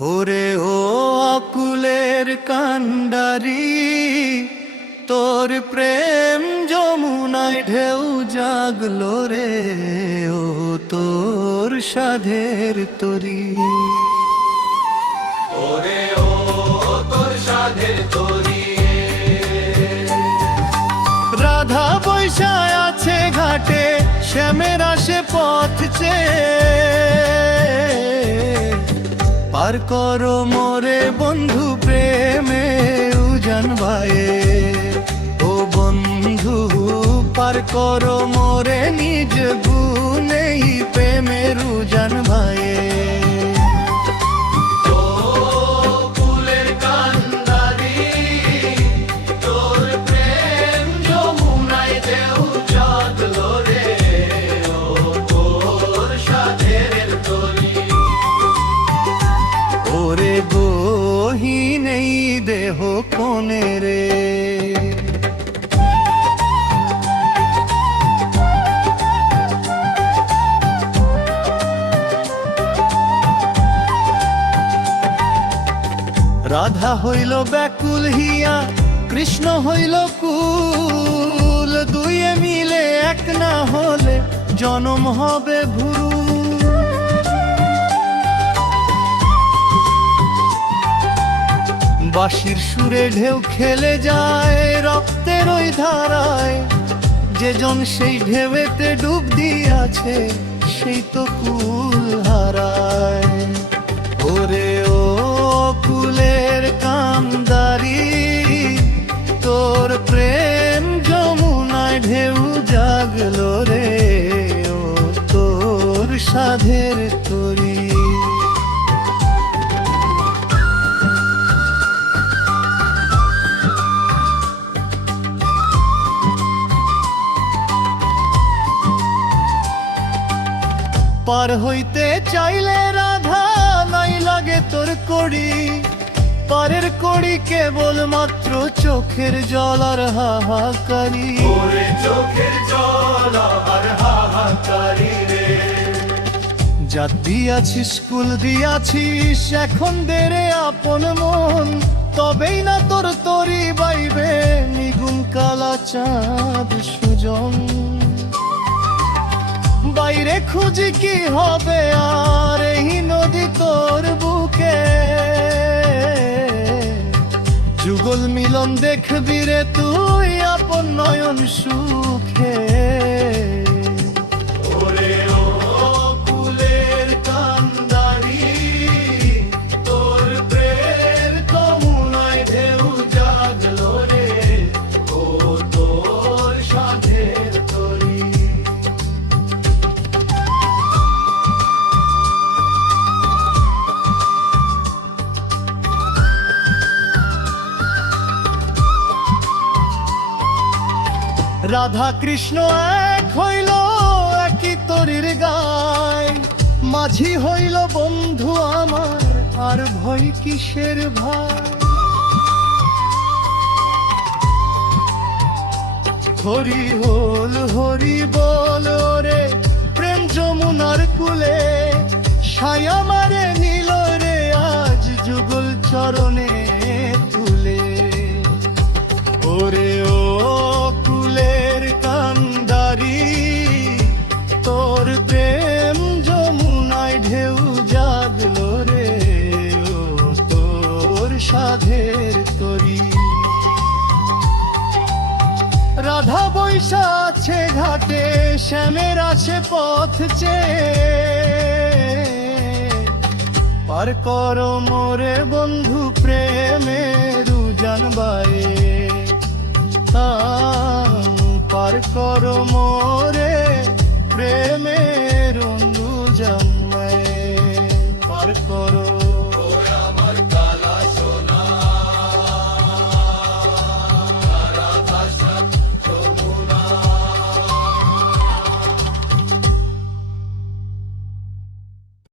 হোরে ও আকুলের কান্ডারি, তোর প্রেম যমুনায় ঢেউ জাগলো রে, ও তোর সাধের তরি। ওরে ও তোর সাধের তরি। রাধা বৈশায় আছে ঘাটে, শ্যামের আসে পথ চেয়ে। পার করো মোরে বন্ধু প্রেমে উজান ভাইয়ে, ও বন্ধু পার করো মোরে নিজ গুণেই প্রেমের উজান ভাইয়ে। ও ফুলের কান্ডারি, তোর প্রেম যমুনায় ঢেউ জাগলো রে, ও তোর সাধের তরি। ওরে গহীনেই দেহ কোনে রে, রাধা হইল ব্যাকুল হিয়া, কৃষ্ণ হইল কুল। দুইয়ে মিলে এক না হলে জনম হবে ভুরু। বাঁশির সুরে ঢেউ খেলে যায় রক্তের ওই ধারায়, যেজন সেই ঢেউতে ডুব দিয়াছে সেই তো কুল হারায়। ওরে ও কুলের কামদারি, তোর প্রেম যমুনায় ঢেউ জাগলো রে, ও তোর সাধের তরি। পার হইতে চাইলে রাধা নাই লাগে তোর কড়ি, পারের কড়ি কেবল মাত্র চোখের জল আর হাহাকারি। ওরে চোখের জল আর হাহাকারি রে। জাত দিয়াছিস কুল দিয়াছিস এখন দেরে আপন মন, তবেই না তোর তরি বাইবে নিগুণ কালা চাঁদ সুজন। বাইরে খুঁজি কি হবে আর এই নদী তোর বুকে, যুগল মিলন দেখবি রে তুই আপন নয়ন সুখে। ওরে ও ফুলের কান্ডারি, তোর প্রেম যমুনায় ঢেউ জাগলো রে, ও তোর সাধের তরি। রাধা কৃষ্ণ এক হইল একই তরির গায়, মাঝি হইল বন্ধু আমার আর ভয় কিসের ভাই। হরি হল হরি বল রে প্রেম যমুনার কুলে, ছায়া মারে নিল রে আজ যুগল চরণে তুলে। ওরে ও কুলের কান্ডারি, তোর প্রেম যমুনায় ঢেউ জাগলো রে, ও তোর সাধের তরি। রাধা বৈশা আছে ঘাটে, শ্যামের আছে পথ চেয়ে। পার করো মোরে বন্ধু প্রেমের উজান বায়ে, পার করো মোরে